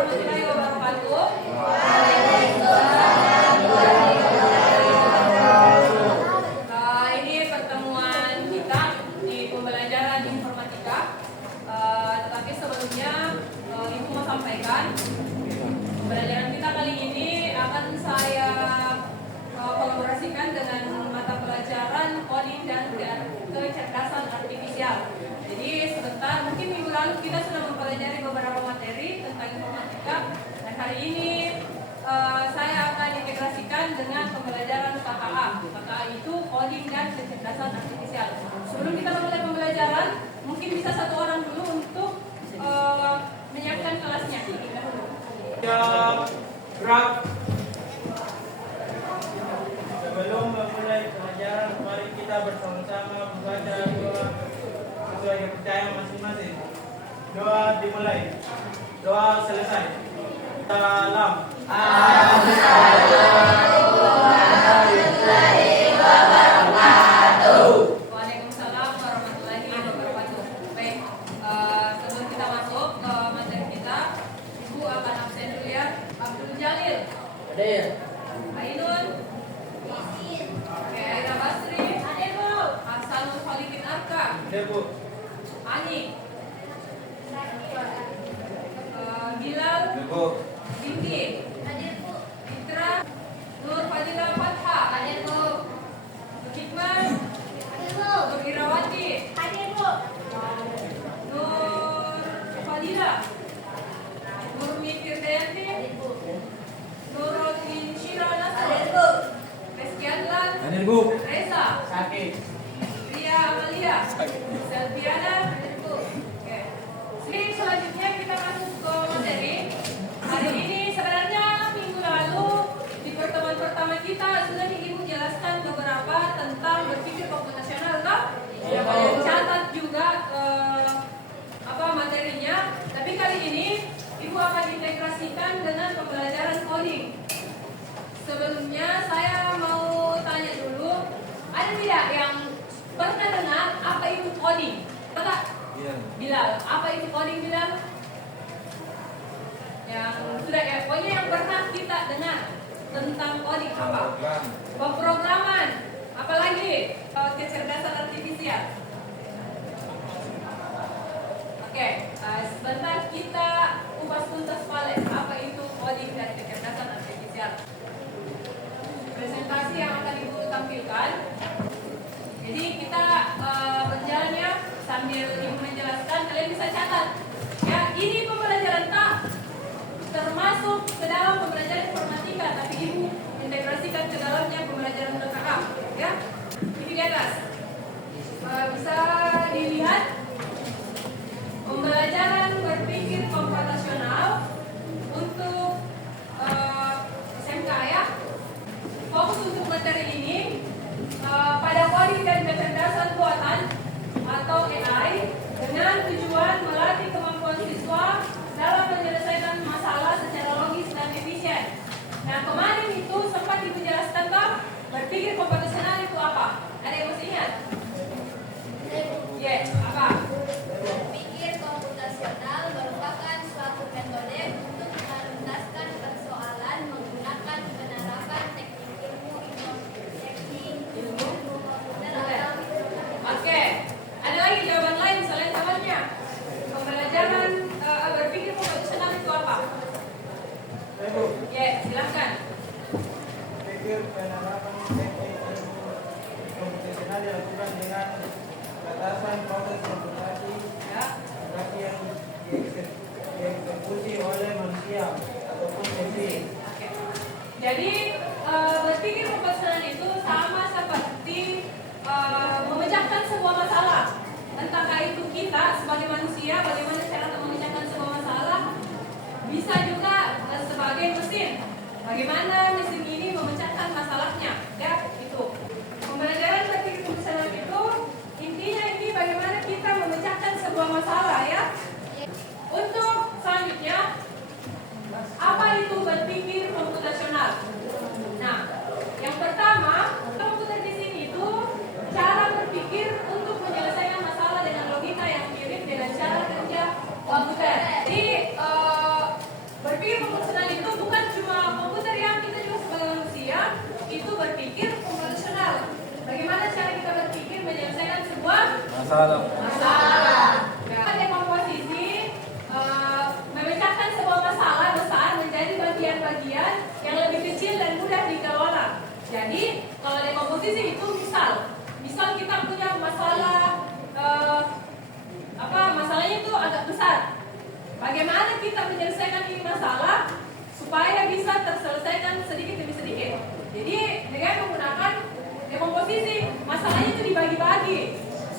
warahmatullahi wabarakatuh. Ini pertemuan kita di pembelajaran informatika. Tetapi sebelumnya Ibu mau sampaikan pembelajaran kita kali ini akan saya kolaborasikan dengan mata pelajaran coding dan kecerdasan artifisial. Jadi sebentar, mungkin minggu lalu kita sudah mempelajari beberapa materi tentang informatika, dan hari ini saya akan integrasikan dengan pembelajaran KKA. KKA itu coding dan kecerdasan artifisial. Sebelum kita memulai pembelajaran, mungkin bisa satu orang dulu untuk menyiapkan kelasnya. Gerak. Sebelum memulai pelajaran, mari kita bersama-sama membaca doa sesuai kepercayaan masing-masing. Doa dimulai. Doa selesai. Salam. Waalaikumsalam warahmatullahi wabarakatuh. Baik, sebelum kita masuk ke materi kita, Ibu akan absen dulu ya. Abdul Jalil, Hadir. Ainun, Aira Basri, Hasanul Khalikin Arka, Hadir, Bu. Ani, Bilal, Bu. Binti, Fitra, Nur Fadila Fatha, Hikmah, Nur Irawati, Nur Fadila, Nur Mikir Dayanti, Nurul Insyira Nasr, Reski Adlan, Hadir, Bu. Reza, Sakit. Ria Amalia, Selviana. Oke. Jadi selanjutnya kita masuk ke materi. Hari ini sebenarnya minggu lalu di pertemuan pertama kita sudah Ibu jelaskan beberapa tentang berpikir komputasional, toh? Ya, kalian catat juga materinya. Tapi kali ini Ibu akan integrasikan dengan pembelajaran coding. Sebelumnya saya mau tanya dulu, ada tidak yang pernah dengar apa itu coding? Kata Bilal, apa itu coding, Bilal? Yang sudah ya, pokoknya yang pernah kita dengar tentang coding apa? Pemrograman. Apalagi kecerdasan artifisial. Oke, sebentar kita upas tuntas balik apa itu coding dan kecerdasan artifisial. Presentasi yang akan Ibu tampilkan. Jadi kita berjalan ya, sambil Ibu menjelaskan, kalian bisa catat. Ya, ini pembelajaran tak termasuk ke dalam pembelajaran informatika, tapi Ibu integrasikan ke dalamnya pembelajaran KKA. Ya, ini di atas. Bisa dilihat pembelajaran berpikir komputasional untuk SMK ya. Fokus untuk materi ini pada coding dan kecerdasan buatan atau AI dengan tujuan melatih kemampuan siswa dalam menyelesaikan masalah secara logis dan efisien. Nah, kemarin itu sempat dijelaskan toh, berpikir komputasional itu apa? Ada yang masih ingat? Apa? Berpikir komputasional merupakan suatu metode untuk menuntaskan persoalan menggunakan penerapan teknik ilmu komputer atau Oke. Ada lagi jawaban lain selain jawabannya? Pembelajaran berpikir komputasional itu apa? Bu. Silakan. Pikir penerapan teknik ilmu komputasional dilakukan dengan batasan proses komputasi Ya. yang dieksekusi oleh manusia ataupun mesin. Oke. Jadi berpikir komputasional itu sama seperti memecahkan sebuah masalah. Entahkah itu kita sebagai manusia bagaimana cara memecahkan sebuah masalah, bisa juga sebagai mesin. Bagaimana mesin ini memecahkan masalahnya? Ya, itu. Pembelajaran berpikir komputasional itu intinya ini bagaimana kita memecahkan sebuah masalah ya. Untuk selanjutnya, apa itu berpikir komputasional? Nah, yang pertama, komputer di sini itu cara berpikir untuk menyelesaikan masalah dengan logika yang mirip dengan cara kerja komputer. Jadi Masalah. Nah, dekomposisi memecahkan sebuah masalah besar menjadi bagian-bagian yang lebih kecil dan mudah dikelola. Jadi, kalau dekomposisi itu misal kita punya masalah masalahnya itu agak besar. Bagaimana kita menyelesaikan ini masalah supaya bisa terselesaikan sedikit demi sedikit. Jadi, dengan menggunakan dekomposisi, masalahnya itu dibagi-bagi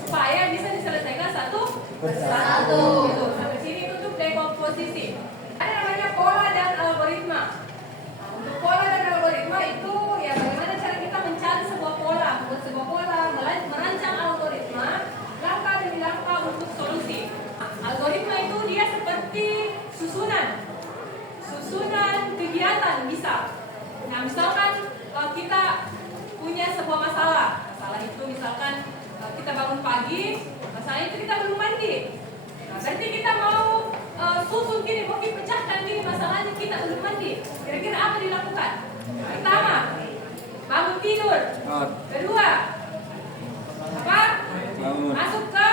supaya bisa diselesaikan satu persatu. Gitu. Sampai sini untuk dekomposisi. Ada namanya pola dan algoritma. Nah, untuk pola dan algoritma itu ya bagaimana cara kita mencari sebuah pola, membuat sebuah pola, merancang algoritma, langkah demi langkah untuk solusi. Nah, algoritma itu dia seperti susunan kegiatan bisa. Nah, misalkan kita punya sebuah masalah itu misalkan kita bangun pagi, masalahnya itu kita belum mandi. Nah, berarti kita mau susun gini, mau pecahkan gini masalahnya kita belum mandi. Kira-kira apa dilakukan? Pertama, bangun tidur. Kedua, masuk ke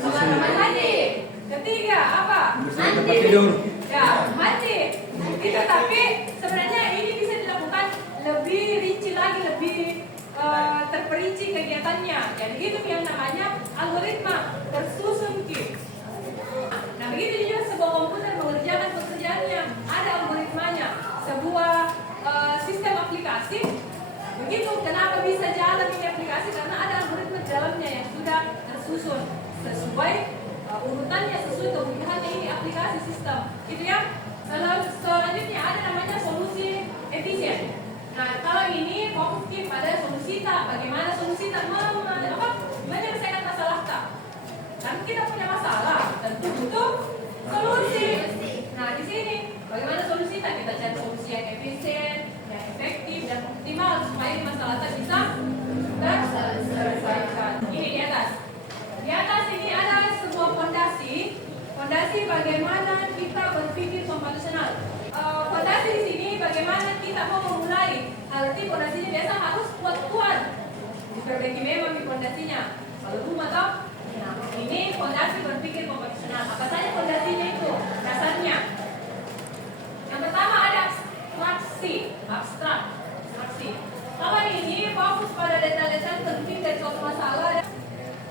kamar mandi. Ketiga, apa? Tempat tidur. Ya, mandi. Itu tapi sebenarnya ini bisa dilakukan lebih rinci lagi, lebih terperinci kegiatannya. Jadi itu yang namanya algoritma tersusun gitu. Nah, begitu juga sebuah komputer mengerjakan pekerjaannya, ada algoritmanya. Sebuah sistem aplikasi, begitu kenapa bisa jalan ini aplikasi karena ada algoritma di dalamnya yang sudah tersusun sesuai urutannya, sesuai kebutuhannya ini aplikasi sistem. Gitu ya. Selanjutnya ada namanya solusi efisien. Nah, kalau ini fokus pada solusi tak, bagaimana solusi tak menyelesaikan masalah tak. Dan kita punya masalah, tentu butuh solusi. Nah, di sini bagaimana solusi tak, kita cari solusi yang efisien, yang efektif dan optimal supaya masalah tak bisa terselesaikan. Ini di atas. Di atas ini ada sebuah fondasi bagaimana kita berpikir komputasional. Fondasi di sini bagaimana kita mau memulai. Arti fondasinya biasa harus kuat-kuat. Diperbaiki memang di fondasinya. Kalau rumah toh, nah ini fondasi berpikir komputasional. Apa saja fondasinya itu? Dasarnya. Yang pertama ada abstraksi. Kalau ini fokus pada detail-detail penting dari suatu masalah.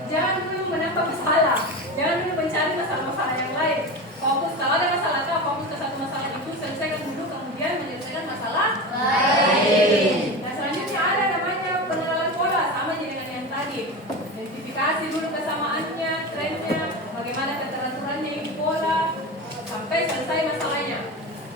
Jangan dulu menambah masalah. Jangan dulu mencari masalah-masalah yang lain. Fokus kalau ada masalah fokus ke satu masalah itu, selesaikan dulu, kemudian menyelesaikan masalah lain. Nah, selanjutnya ada namanya pengenalan pola, sama dengan yang tadi. Identifikasi dulu kesamaannya, trennya, bagaimana keteraturannya ini pola, sampai selesai masalahnya.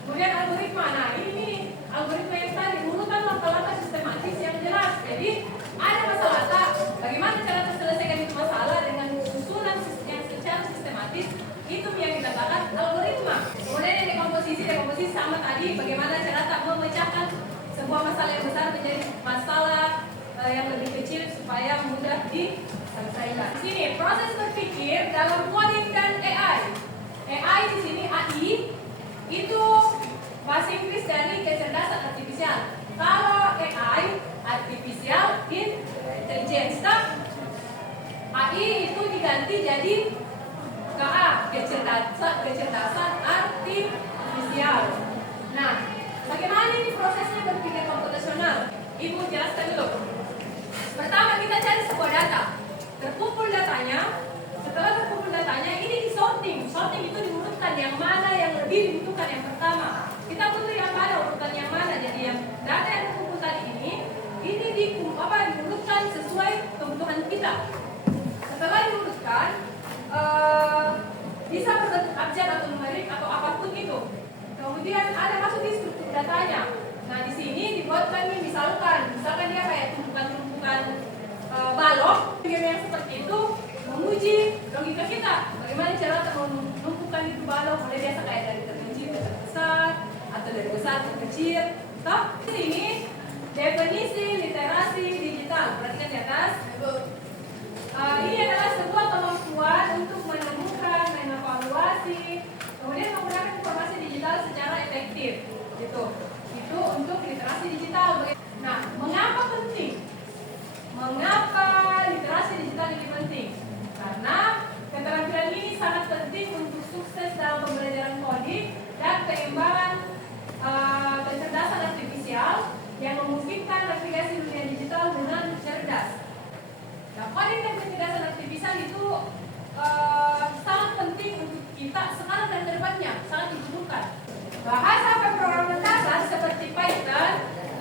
Kemudian algoritma. Nah, ini algoritma yang tadi urutan langkah-langkah sistematis yang jelas. Jadi ada masalah tak, bagaimana cara terselesaikan itu masalah dengan susunan yang secara sistematis. Itu yang dikatakan algoritma. Kemudian yang dekomposisi sama tadi, bagaimana cara tak memecahkan sebuah masalah yang besar menjadi masalah yang lebih kecil supaya mudah diselesaikan. Di sini proses berpikir dalam coding dan AI. AI di sini AI itu bahasa Inggris dari kecerdasan artifisial. Kalau AI artificial intelligence, AI itu diganti jadi KA, kecerdasan artifisial. Nah, bagaimana ini prosesnya berpikir komputasional? Ibu jelaskan dulu. Pertama kita cari sebuah data, terkumpul datanya. Setelah terkumpul datanya, ini di sorting. Sorting itu diurutkan yang mana yang lebih dibutuhkan yang pertama. Kita butuh yang mana, urutan yang mana. Jadi yang data yang terkumpul tadi ini diurutkan sesuai kebutuhan kita. Setelah diurutkan, bisa berbentuk abjad atau numerik atau apapun itu. Kemudian ada masuk di struktur datanya. Nah, di sini dibuatkan nih, misalkan dia kayak tumpukan-tumpukan balok. Yang seperti itu menguji logika kita. Bagaimana cara menumpukan itu balok? Mulai biasa kayak dari terkecil ke terbesar atau dari besar ke kecil. Toh, di sini definisi literasi digital. Perhatikan di atas. Ini adalah sebuah kemampuan untuk menemukan, mengevaluasi, kemudian menggunakan informasi digital secara efektif. Gitu. Itu untuk literasi digital. Nah, mengapa penting? Mengapa literasi digital ini penting? Karena sangat penting untuk sukses dalam pembelajaran coding dan pengembangan kecerdasan artifisial yang memungkinkan navigasi dunia digital dengan cerdas. Nah, coding dan kecerdasan artifisial itu sangat penting untuk kita sekarang dan kedepannya, sangat dibutuhkan. Bahasa pemrograman dasar seperti Python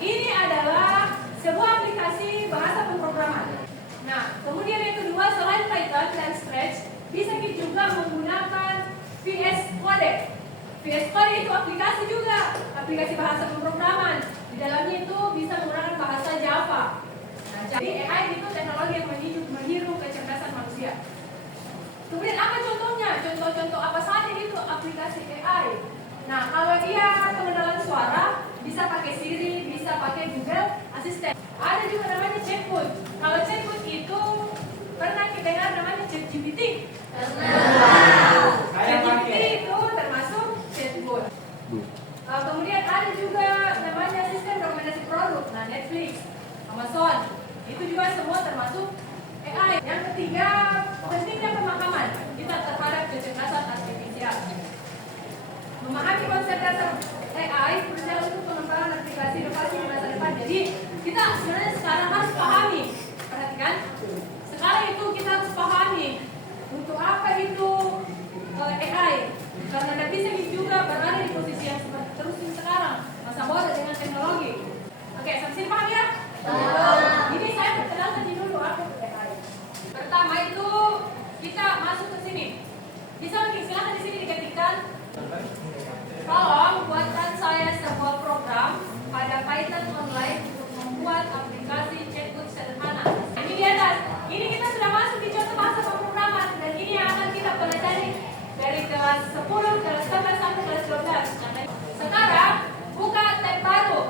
ini adalah sebuah aplikasi bahasa pemrograman. Nah, kemudian yang kedua, selain Python dan Scratch, bisa kita juga menggunakan VS Code. VS Code itu aplikasi juga, aplikasi bahasa pemrograman. Di dalamnya itu bisa menggunakan bahasa Java. Nah, jadi AI itu teknologi yang meniru kecerdasan manusia. Kemudian apa contohnya? Contoh-contoh apa saja itu aplikasi AI? Nah, kalau dia pengenalan suara, bisa pakai Siri, bisa pakai Google Assistant. Ada juga namanya chatbot. Kalau chatbot itu pernah kita dengar namanya ChatGPT? ChatGPT itu termasuk chatbot. Kemudian ada juga namanya sistem rekomendasi produk. Nah, Netflix, Amazon, itu juga semua termasuk AI. Yang ketiga, pentingnya pemahaman kita terhadap kecerdasan artifisial. Memahami konsep dasar AI berjalan untuk pengembangan aplikasi inovasi di masa depan. Jadi kita sebenarnya sekarang harus pahami, perhatikan. Sekarang itu kita harus pahami untuk apa itu AI. Karena tidak bisa juga berada di posisi yang seperti terus sekarang. Masa bodoh dengan teknologi. Oke, sampai sini paham ya? Ini saya perkenalkan dulu apa itu AI. Pertama itu kita masuk ke sini. Bisa lagi silakan di sini diketikkan. Tolong buatkan saya sebuah program pada Python online untuk membuat aplikasi chatbot sederhana. Ini di atas. Ini kita sudah masuk di contoh bahasa pemrograman dan ini yang akan kita pelajari dari kelas 10, kelas 11 sampai kelas 12. Sekarang buka tab baru.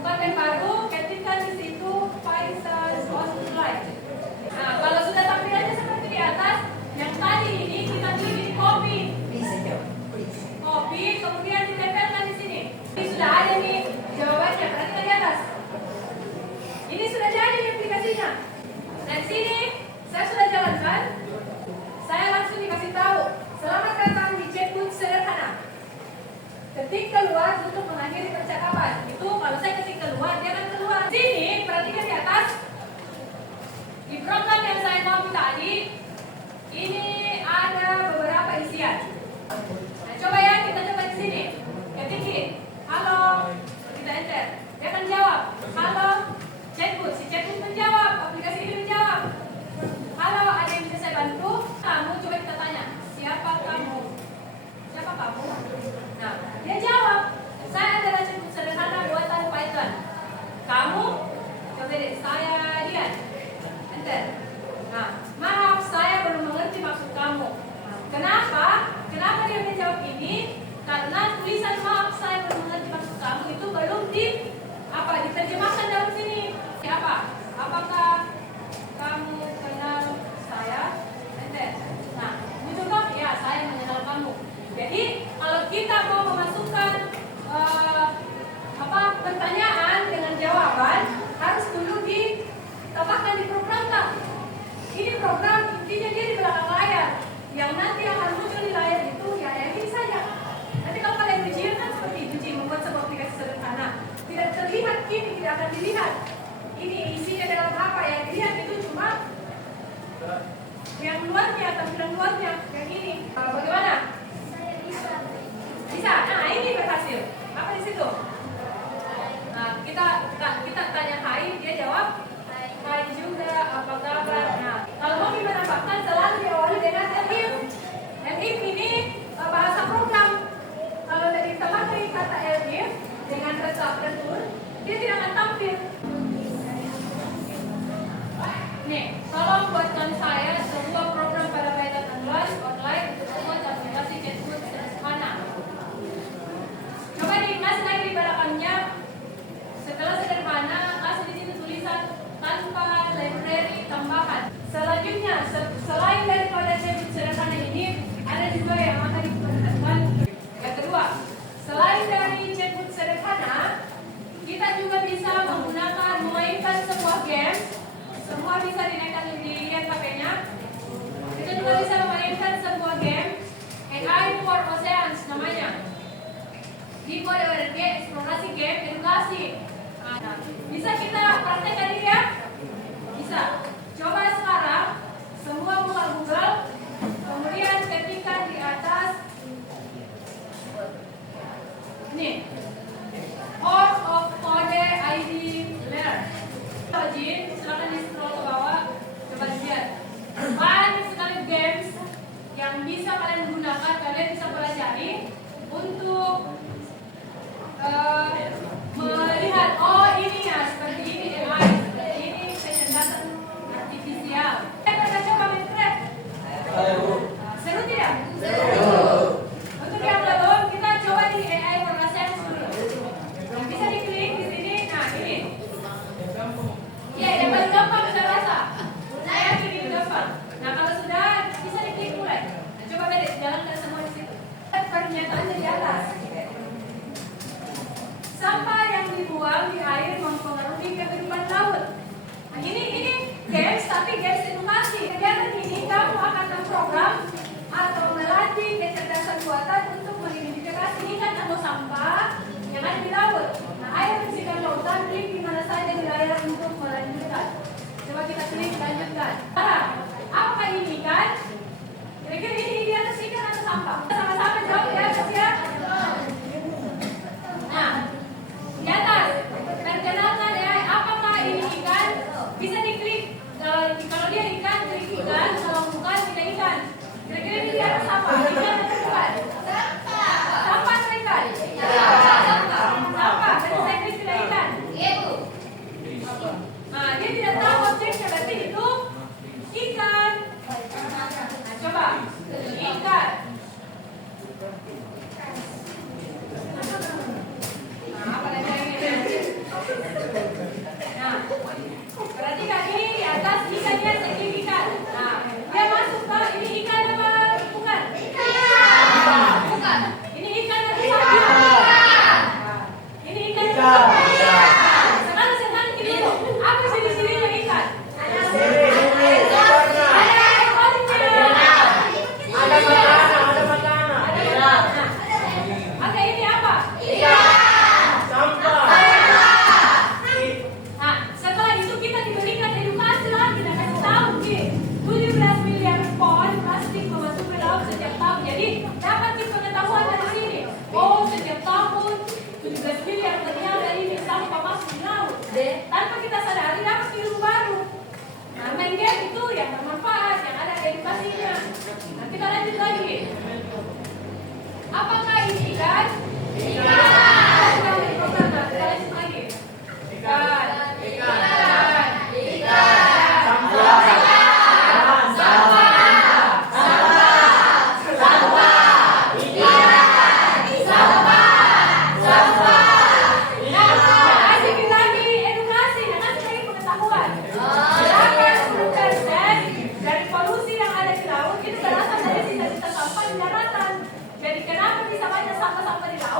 Buka tab baru, ketikkan di situ Python online. Nah, kalau sudah tampilannya seperti di atas, yang tadi ini kita pilih copy. Copy, kemudian ditempelkan di sini. Ini sudah ada nih jawabannya, perhatikan di atas. Ini sudah jadi aplikasinya. Dan sini saya sudah jalankan. Saya langsung dikasih tahu, selamat datang di chatbot sederhana. Ketik keluar untuk mengakhiri percakapan. Itu kalau saya ketik keluar, dia akan keluar. Sini, perhatikan di atas. Di program yang saya mau tadi, ini ada beberapa isian. Nah, coba ya, kita coba di sini. Ketikin, halo, kita enter. Dia akan jawab, halo, chatbot. Si chatbot menjawab, aplikasi ini menjawab. Halo, ada yang bisa saya bantu? Kamu, coba kita tanya, siapa kamu? Siapa kamu? Nah, dia jawab, saya adalah chatbot sederhana buatan Python. Kamu? Coba deh, saya Dian. Enter. Nah, maaf, saya belum mengerti maksud kamu. Kenapa? Kenapa dia menjawab ini? Karena tulisan maaf saya belum mengerti maksud kamu itu belum diterjemahkan dalam sini. Siapa? Apakah kamu kenal saya? Enter. Nah, betul kan? Ya, saya mengenal kamu. Jadi kalau kita mau memasukkan pertanyaan dengan jawaban harus dulu ditambahkan di program kan? Ini program intinya dia di belakang layar. Yang nanti yang akan muncul di layar itu ya yang ini saja. Nanti kalau kalian ujian kan seperti itu, membuat sebuah aplikasi sederhana. Tidak terlihat kini, tidak akan dilihat. Ini isinya dalam apa yang dilihat itu cuma yang luarnya, tampilan luarnya yang ini. Bagaimana? Saya bisa. Bisa. Nah, ini berhasil. Apa di situ? Nah, kita tanya Hai, dia jawab Hai juga, apa kabar? Nah, kalau mau kita menambahkan selalu diawali dengan elif. Elif ini bahasa program. Kalau dari ditambahkan kata elif dengan result return, dia tidak akan tampil. Nih, tolong buatkan saya sebuah program pada Python online untuk membuat aplikasi chatbot sederhana. Coba diingat lagi di belakangnya. Setelah sederhana, kasih di situ tulisan tanpa library tambahan. Selanjutnya, selain daripada chatbot sederhana ini, ada juga yang akan diperhatikan. Yang kedua, selain dari chatbot sederhana, kita juga bisa memainkan sebuah game. Semua bisa dinaikkan di HP-nya. Kita juga bisa memainkan memainkan sebuah game AI for Oceans namanya. Di kode ORG eksplorasi game edukasi. Nah, bisa kita praktekkan ini ya? Bisa. Coba sekarang semua buka Google, kemudian ketikkan di atas ini All of Code ID Learn. Rajin, silakan di scroll ke bawah, coba lihat. Banyak sekali games yang bisa kalian gunakan, kalian bisa pelajari untuk melihat oh ini ya seperti ini AI, seperti ini kecerdasan artifisial. Kita coba Minecraft. Seru tidak? Untuk yang belum, kita coba di AI Workation dulu. Yang bisa diklik di sini. Nah ini. Ya yang paling gampang saya rasa. Saya yakin ini gampang. Nah kalau sudah bisa diklik mulai. Nah, coba beda jalankan semua di situ. Pernyataannya di atas. Sampah yang dibuang di air mempengaruhi kehidupan laut. Nah ini games tapi games edukasi. Kegiatan ini kamu akan memprogram atau melatih kecerdasan buatan untuk mengidentifikasi ikan atau sampah yang ada di laut. Nah air bersihkan lautan, klik di mana saja di layar untuk melanjutkan. Coba kita klik lanjutkan. Apakah ini ikan? Kira-kira ini di atas ikan atau sampah? Sama-sama jawab ya, ya. Nah, di atas, perkenalkan ya, apakah ini ikan? Bisa diklik, kalau dia ikan, klik ikan, kalau bukan, tidak ikan. Kira-kira ini di atas apa? Ikan atau bukan? Sampah atau ikan? Sampah, berarti saya klik tidak ikan. Nah, dia tidak tahu objeknya, berarti itu ikan. Nah, coba, ikan. Nah, perhatikan ini di atas ikannya segini ikan. Nah, dia masuk ke ini ikan apa bukan? Ikan. Bukan. Ini ikan atau sampah? Ini ikan. Sekarang gini loh. Apa sini-sininya ikan? Ada makanan. Ada ini apa? Nah, setelah itu kita diberikan edukasi lagi dan kasih tahu ki 17 miliar ton plastik memasuki laut setiap tahun. Jadi dapat kita pengetahuan dari sini. Oh, setiap tahun 17 miliar ternyata ini sampah masuk di laut. Tanpa kita sadari dapat ilmu baru. Nah, main game itu yang bermanfaat, yang ada edukasinya. Nah, kita lanjut lagi. Apakah ini ikan? Ikan. Kita lanjut lagi. Ikan. Dari polusi yang ada di laut itu berasal dari sisa-sisa sampah di daratan. Jadi kenapa bisa banyak sampah-sampah di laut?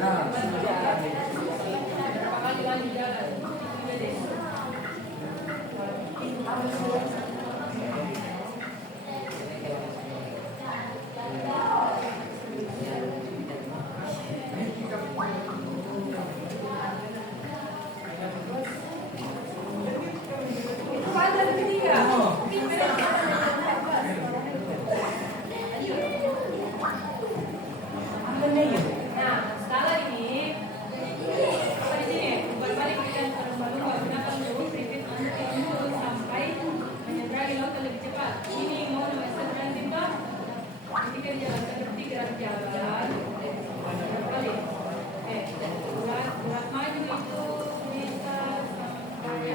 Berapa kali lagi jalan? Udah deh. Itu ada ketiga. Nah, sekarang ini apa di sini? Berbalik dengan terlalu menggunakan jauh sedikit untuk sampai menyeberangi laut lebih cepat. Ini mau namanya seberang kita. Ini kan jalan seperti gerak jalan. Balik. Gerak maju itu bisa sampai.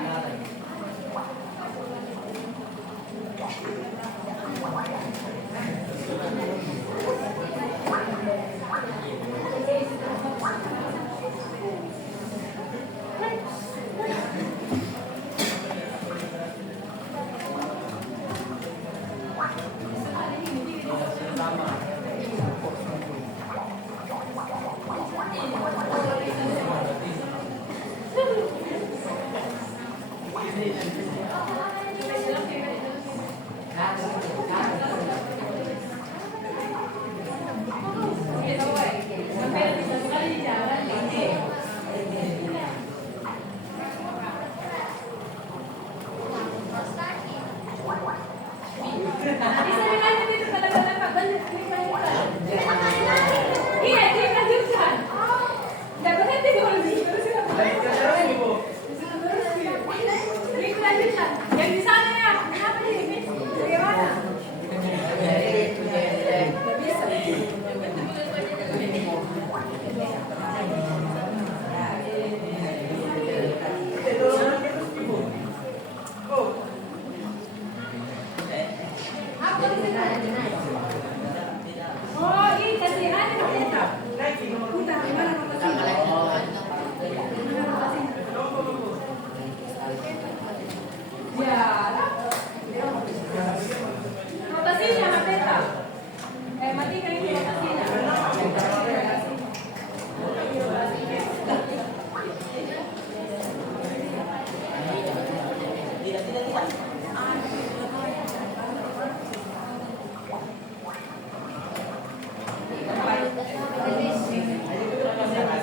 Yang di sana ya, kenapa ini? Bagaimana? Oh, ini kasihan ya, kita. Udah, gimana ya, rotasinya Mapeta. Matikan itu rotasinya.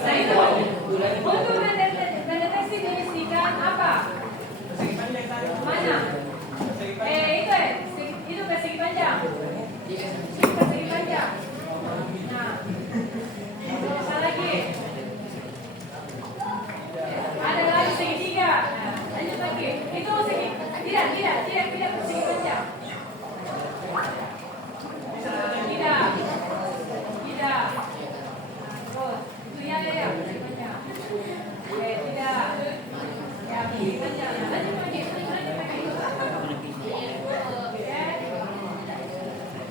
Nah itu, untuk mendeteksi jenis ikan apa? Mana? Itu persegi panjang. Persegi panjang. Nah, apa lagi? Ada lagi segitiga. Nah, lanjut lagi. Itu segi. Tidak persegi panjang. Tidak. Oh, itu ya persegi panjang. Tidak. Ya, persegi panjang. Lanjut lagi.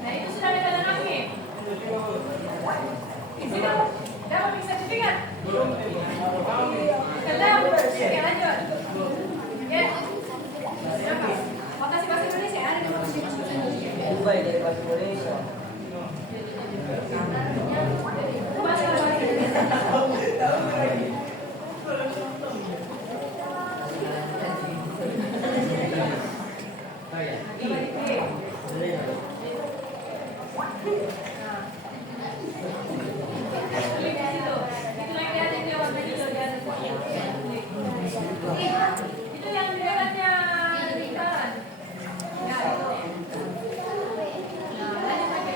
Nah itu sudah ada tanda nami. Sudah dapat sertifikat. Sudah. Oke lanjut. Ya. Siapa? Makasih bahasa Indonesia. Ada di makasih bahasa Indonesia. Dari bahasa Indonesia. Bahasa Indonesia. Itu yang di dekatnya lingkaran. Ya, itu. Nah, lanjut lagi.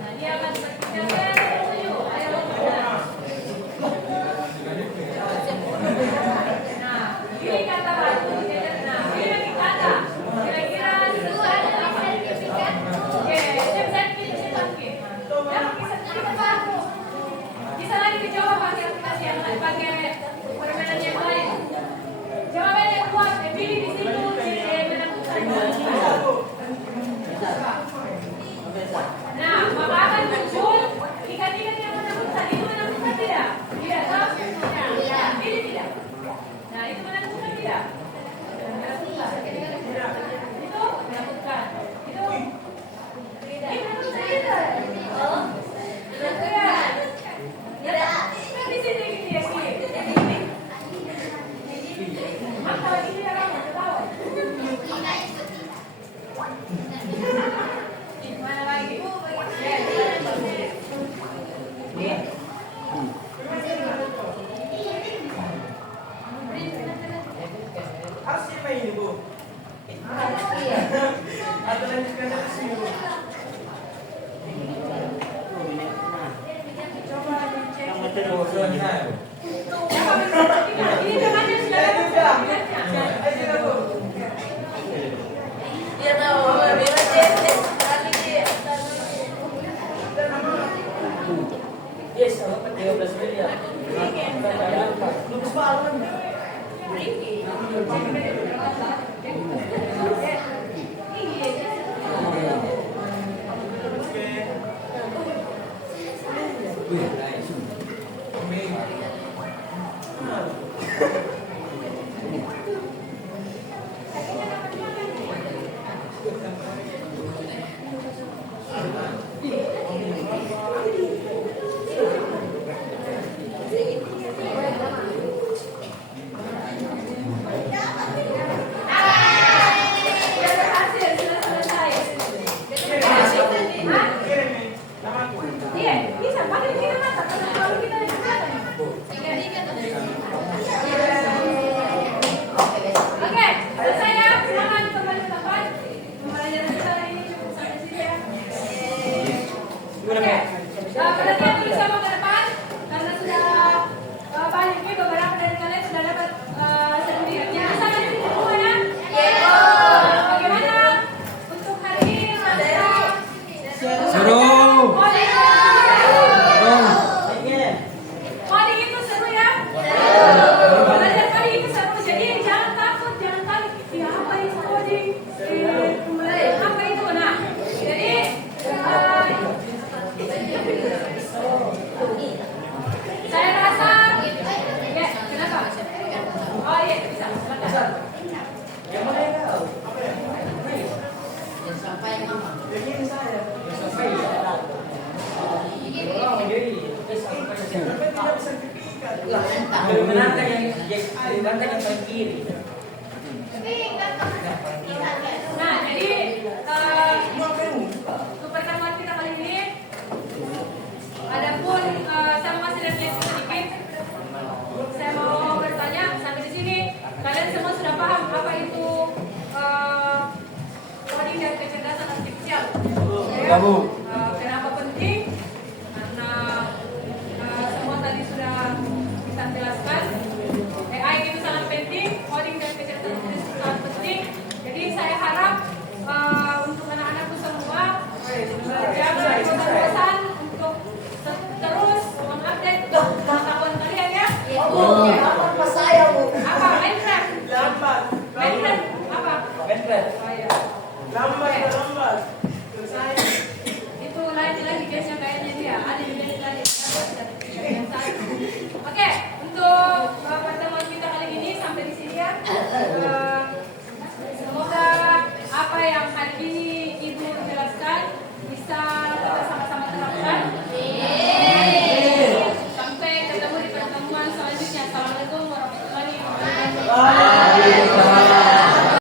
Nah, dia akan berbicara setuju. Ayo, nah, ini kata batu. Nah, ini lagi kata. Kira-kira sesuai dengan apa? Oke, saya bisa bikin lagi. Dapat sertifikat baru. Bisa lagi dicoba pakai aplikasi yang lain, pakai permainan yang lain. Jawaban yang kuat, pilih di situ, menentukan. Nah, maka akan muncul ikan-ikan yang menentukan. Itu menentukan tidak? Tidak, toh? Ya, pilih tidak. Nah, itu menentukan tidak? Menentukan. Itu menentukan. Itu ini menentukan. Ini temannya sudah dapat Dia tahu bela cek tadi dia. Yes, apa 13 miliar. Lulus malam. sudah berhasil, sudah selesai. Hah? Iya, bisa pakai kita masak karena kalau kita di belakang. Oke, selesai ya. Silakan kembali ke tempat. Pembelajaran kita hari ini cukup sampai sini ya. Oke, perhatian dulu sama ke depan karena sudah banyaknya beberapa dari kalian sudah dapat sendiri. Jangan sampai di semua ya. Bagaimana untuk hari ini? Seru. Coding itu seru ya? Belajar coding itu seru. Jadi jangan takut, jangan takut. Ya apa itu coding? Apa itu? Nah, jadi saya rasa ya kenapa? Oh iya bisa. Silakan. Menantang yang paling kiri. Nah, jadi untuk pertemuan kita kali ini, adapun saya masih lihat sedikit, saya mau bertanya sampai di sini, kalian semua sudah paham apa itu coding dan kecerdasan artifisial? Ya? Kenapa penting? Karena semua tadi sudah kita jelaskan. AI itu sangat penting, coding dan kecerdasan artifisial sangat penting. Jadi saya harap untuk anak-anakku semua jangan bosan untuk terus mengupdate pengetahuan kalian ya. Apa? Minecraft? Minecraft? Apa? Oh, iya. Lambat. Itu lagi guysnya kayaknya dia ada di tadi. Oke, untuk pertemuan kita kali ini sampai di sini ya. Semoga apa yang hari ini